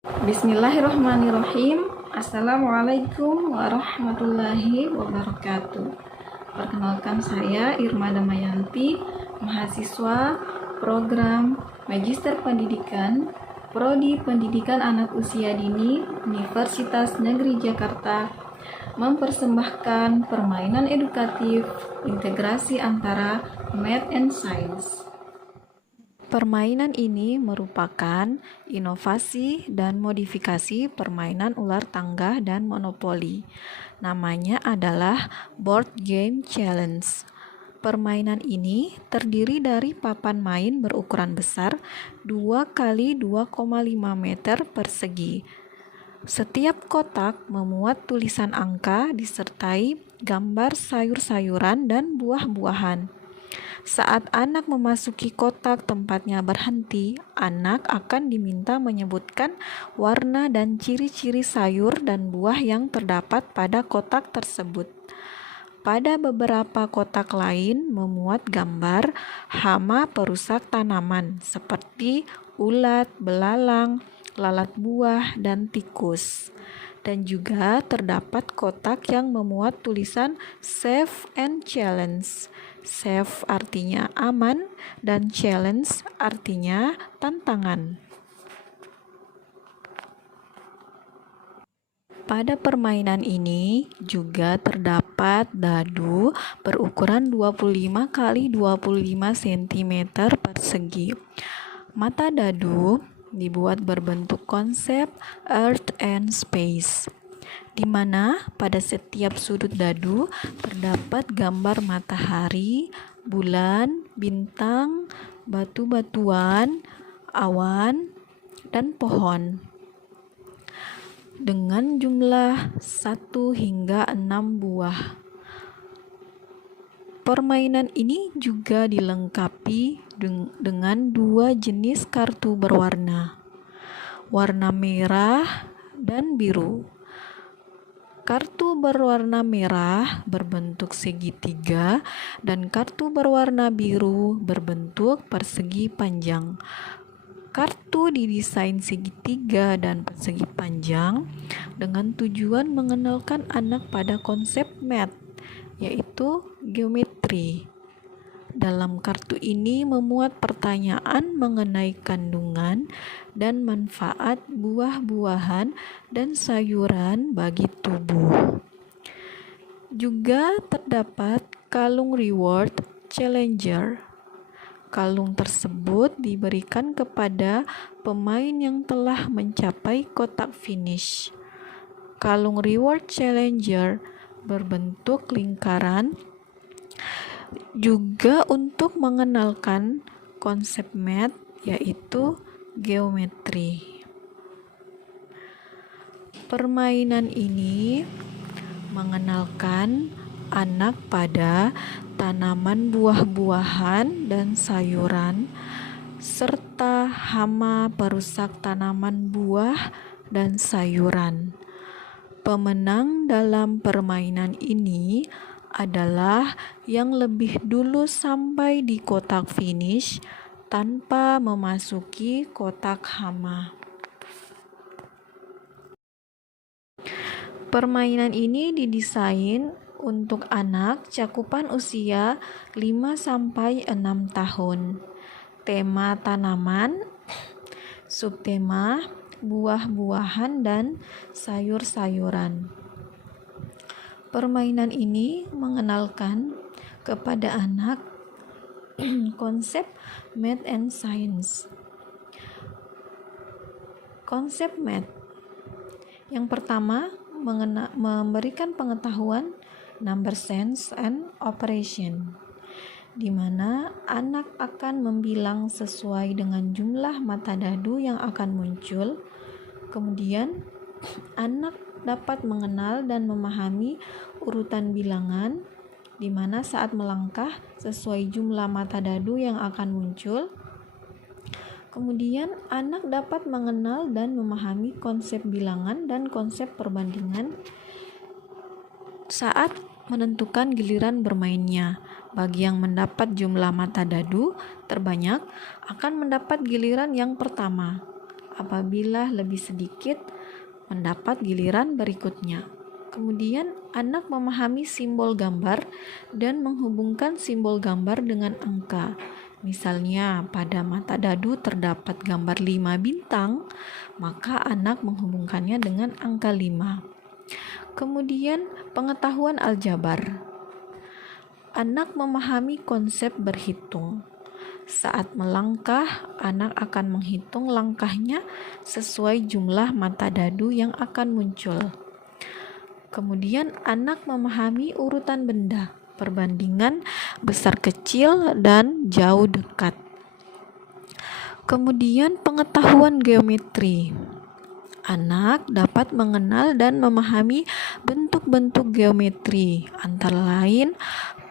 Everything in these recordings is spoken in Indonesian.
Bismillahirrahmanirrahim. Assalamualaikum warahmatullahi wabarakatuh. Perkenalkan, saya Irma Damayanti, mahasiswa program Magister Pendidikan Prodi Pendidikan Anak Usia Dini Universitas Negeri Jakarta, mempersembahkan permainan edukatif integrasi antara Math and Science. Permainan ini merupakan inovasi dan modifikasi permainan ular tangga dan monopoli. Namanya adalah Board Game Challenge. Permainan ini terdiri dari papan main berukuran besar 2 x 2,5 meter persegi. Setiap kotak memuat tulisan angka disertai gambar sayur-sayuran dan buah-buahan. Saat anak memasuki kotak tempatnya berhenti, anak akan diminta menyebutkan warna dan ciri-ciri sayur dan buah yang terdapat pada kotak tersebut. Pada beberapa kotak lain memuat gambar hama perusak tanaman seperti ulat, belalang, lalat buah, dan tikus. Dan juga terdapat kotak yang memuat tulisan Safe and Challenge. Safe artinya aman dan challenge artinya tantangan. Pada permainan ini juga terdapat dadu berukuran 25 x 25 cm persegi. Mata dadu dibuat berbentuk konsep Earth and Space, di mana pada setiap sudut dadu terdapat gambar matahari, bulan, bintang, batu-batuan, awan, dan pohon dengan jumlah 1 hingga 6 buah. Permainan ini juga dilengkapi dengan 2 jenis kartu berwarna, warna merah dan biru. Kartu berwarna merah berbentuk segitiga dan kartu berwarna biru berbentuk persegi panjang. Kartu didesain segitiga dan persegi panjang dengan tujuan mengenalkan anak pada konsep math, yaitu geometri. Dalam kartu ini memuat pertanyaan mengenai kandungan dan manfaat buah-buahan dan sayuran bagi tubuh. Juga terdapat kalung reward challenger. Kalung tersebut diberikan kepada pemain yang telah mencapai kotak finish. Kalung reward challenger berbentuk lingkaran juga untuk mengenalkan konsep math, yaitu geometri. Permainan ini mengenalkan anak pada tanaman buah-buahan dan sayuran, serta hama perusak tanaman buah dan sayuran. Pemenang dalam permainan ini adalah yang lebih dulu sampai di kotak finish tanpa memasuki kotak hama. Permainan ini didesain untuk anak cakupan usia 5-6 tahun. Tema tanaman, subtema buah-buahan dan sayur-sayuran. Permainan ini mengenalkan kepada anak konsep math and science. Konsep math yang pertama memberikan pengetahuan number sense and operation, di mana anak akan membilang sesuai dengan jumlah mata dadu yang akan muncul. Kemudian anak dapat mengenal dan memahami urutan bilangan, di mana saat melangkah sesuai jumlah mata dadu yang akan muncul. Kemudian anak dapat mengenal dan memahami konsep bilangan dan konsep perbandingan saat menentukan giliran bermainnya. Bagi yang mendapat jumlah mata dadu terbanyak akan mendapat giliran yang pertama. apabila lebih sedikit mendapat giliran berikutnya. Kemudian anak memahami simbol gambar dan menghubungkan simbol gambar dengan angka. Misalnya pada mata dadu terdapat gambar 5 bintang, maka anak menghubungkannya dengan angka 5. Kemudian pengetahuan aljabar. Anak memahami konsep berhitung. Saat melangkah, anak akan menghitung langkahnya sesuai jumlah mata dadu yang akan muncul. Kemudian anak memahami urutan benda, perbandingan besar kecil dan jauh dekat. Kemudian pengetahuan geometri. Anak dapat mengenal dan memahami bentuk-bentuk geometri, antara lain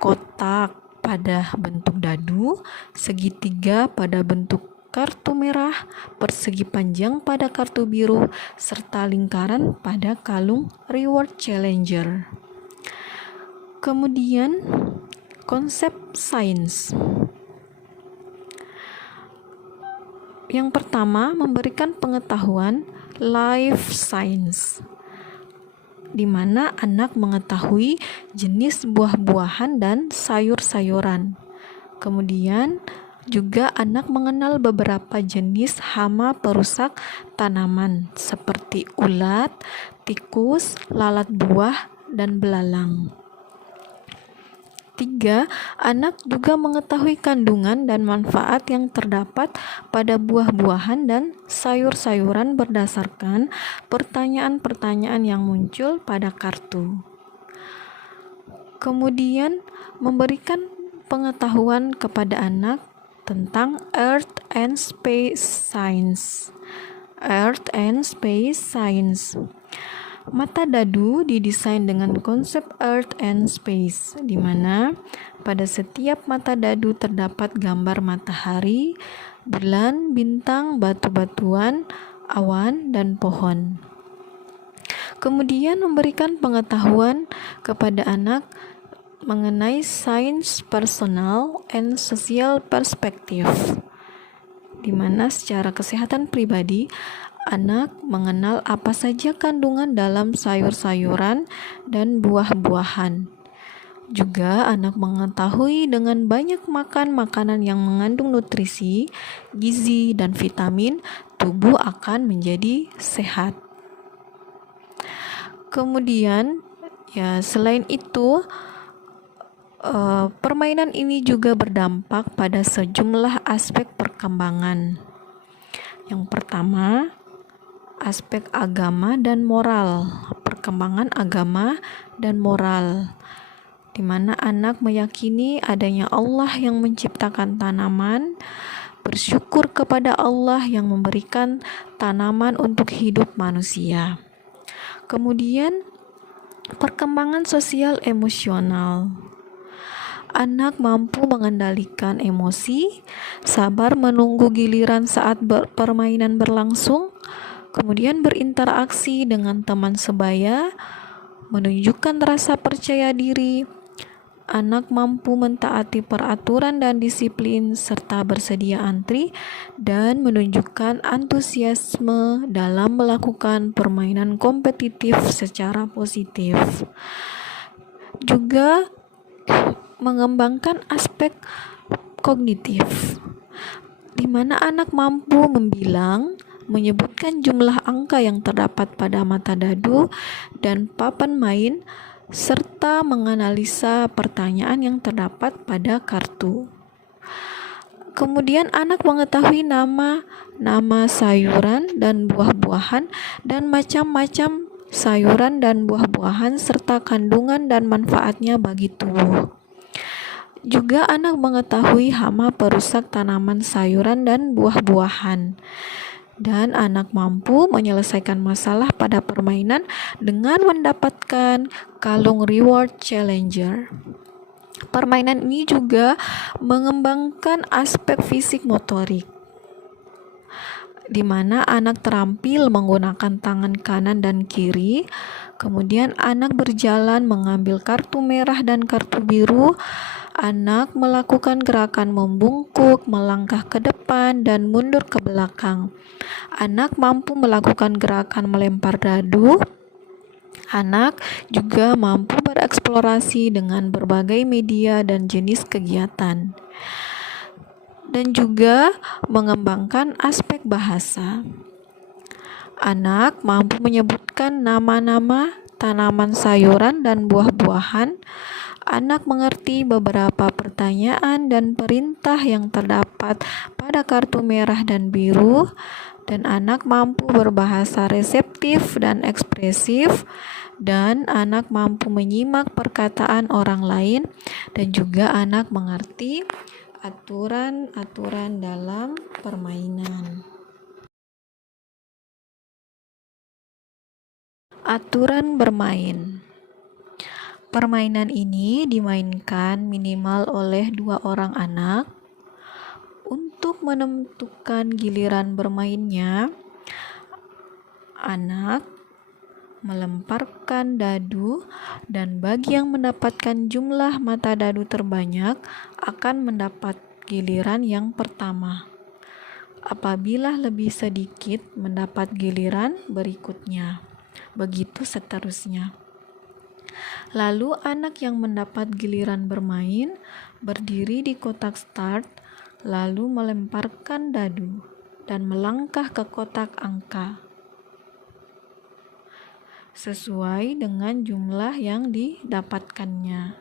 kotak pada bentuk dadu, segitiga pada bentuk kartu merah, persegi panjang pada kartu biru, serta lingkaran pada kalung reward challenger. Kemudian konsep sains. Yang pertama, memberikan pengetahuan life science, di mana anak mengetahui jenis buah-buahan dan sayur-sayuran. Kemudian juga anak mengenal beberapa jenis hama perusak tanaman seperti ulat, tikus, lalat buah, dan belalang. 3. Anak juga mengetahui kandungan dan manfaat yang terdapat pada buah-buahan dan sayur-sayuran berdasarkan pertanyaan-pertanyaan yang muncul pada kartu. Kemudian memberikan pengetahuan kepada anak tentang Earth and Space Science. Earth and Space Science. Mata dadu didesain dengan konsep Earth and Space, di mana pada setiap mata dadu terdapat gambar matahari, bulan, bintang, batu-batuan, awan, dan pohon. Kemudian memberikan pengetahuan kepada anak mengenai sains personal and social perspective, di mana secara kesehatan pribadi anak mengenal apa saja kandungan dalam sayur-sayuran dan buah-buahan. Juga anak mengetahui dengan banyak makan makanan yang mengandung nutrisi, gizi, dan vitamin, tubuh akan menjadi sehat. Kemudian, selain itu, permainan ini juga berdampak pada sejumlah aspek perkembangan. Yang pertama, aspek agama dan moral, perkembangan agama dan moral, di mana anak meyakini adanya Allah yang menciptakan tanaman, bersyukur kepada Allah yang memberikan tanaman untuk hidup manusia. Kemudian, perkembangan sosial emosional. Anak mampu mengendalikan emosi, sabar menunggu giliran saat permainan berlangsung, kemudian berinteraksi dengan teman sebaya, menunjukkan rasa percaya diri. Anak mampu mentaati peraturan dan disiplin serta bersedia antri dan menunjukkan antusiasme dalam melakukan permainan kompetitif secara positif. Juga mengembangkan aspek kognitif, di mana anak mampu membilang, menyebutkan jumlah angka yang terdapat pada mata dadu dan papan main, serta menganalisa pertanyaan yang terdapat pada kartu. Kemudian anak mengetahui nama sayuran dan buah-buahan dan macam-macam sayuran dan buah-buahan serta kandungan dan manfaatnya bagi tubuh. Juga anak mengetahui hama perusak tanaman, sayuran, dan buah-buahan. Dan anak mampu menyelesaikan masalah pada permainan dengan mendapatkan kalung reward challenger. Permainan ini juga mengembangkan aspek fisik motorik, di mana anak terampil menggunakan tangan kanan dan kiri. Kemudian anak berjalan mengambil kartu merah dan kartu biru, Anak melakukan gerakan membungkuk, melangkah ke depan, dan mundur ke belakang. Anak mampu melakukan gerakan melempar dadu. Anak juga mampu bereksplorasi dengan berbagai media dan jenis kegiatan, dan juga mengembangkan aspek bahasa. Anak mampu menyebutkan nama-nama tanaman sayuran dan buah-buahan. Anak mengerti beberapa pertanyaan dan perintah yang terdapat pada kartu merah dan biru, dan anak mampu berbahasa reseptif dan ekspresif, dan anak mampu menyimak perkataan orang lain, dan juga anak mengerti aturan-aturan dalam permainan. Aturan bermain. Permainan ini dimainkan minimal oleh 2 orang anak. Untuk menentukan giliran bermainnya, anak melemparkan dadu, dan bagi yang mendapatkan jumlah mata dadu terbanyak akan mendapat giliran yang pertama. Apabila lebih sedikit, mendapat giliran berikutnya. Begitu seterusnya. Lalu anak yang mendapat giliran bermain berdiri di kotak start, lalu melemparkan dadu dan melangkah ke kotak angka sesuai dengan jumlah yang didapatkannya.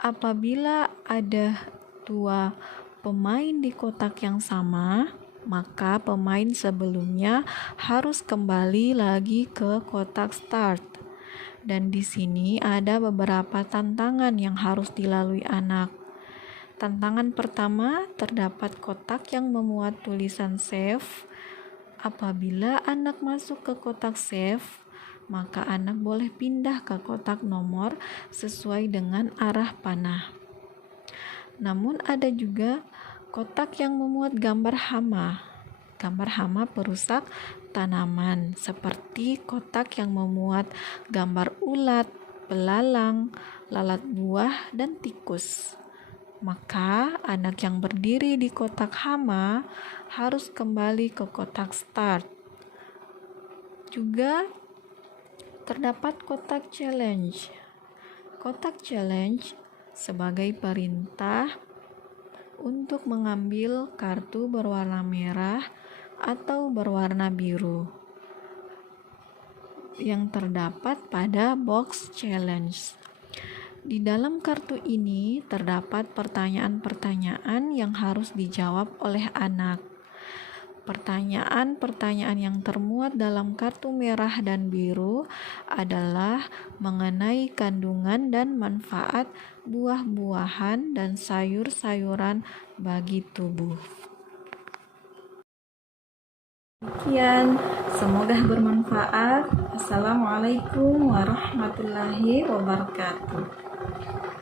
Apabila ada 2 pemain di kotak yang sama, maka pemain sebelumnya harus kembali lagi ke kotak start. Dan di sini ada beberapa tantangan yang harus dilalui anak. Tantangan pertama, terdapat kotak yang memuat tulisan save. Apabila anak masuk ke kotak save, maka anak boleh pindah ke kotak nomor sesuai dengan arah panah. Namun ada juga kotak yang memuat gambar hama. Gambar hama perusak tanaman, seperti kotak yang memuat gambar ulat, belalang, lalat buah, dan tikus. Maka anak yang berdiri di kotak hama harus kembali ke kotak start. Juga terdapat kotak challenge. Kotak challenge sebagai perintah untuk mengambil kartu berwarna merah atau berwarna biru yang terdapat pada box challenge. Di dalam kartu ini terdapat pertanyaan-pertanyaan yang harus dijawab oleh anak. Pertanyaan-pertanyaan yang termuat dalam kartu merah dan biru adalah mengenai kandungan dan manfaat buah-buahan dan sayur-sayuran bagi tubuh. Sekian, semoga bermanfaat. Assalamualaikum warahmatullahi wabarakatuh.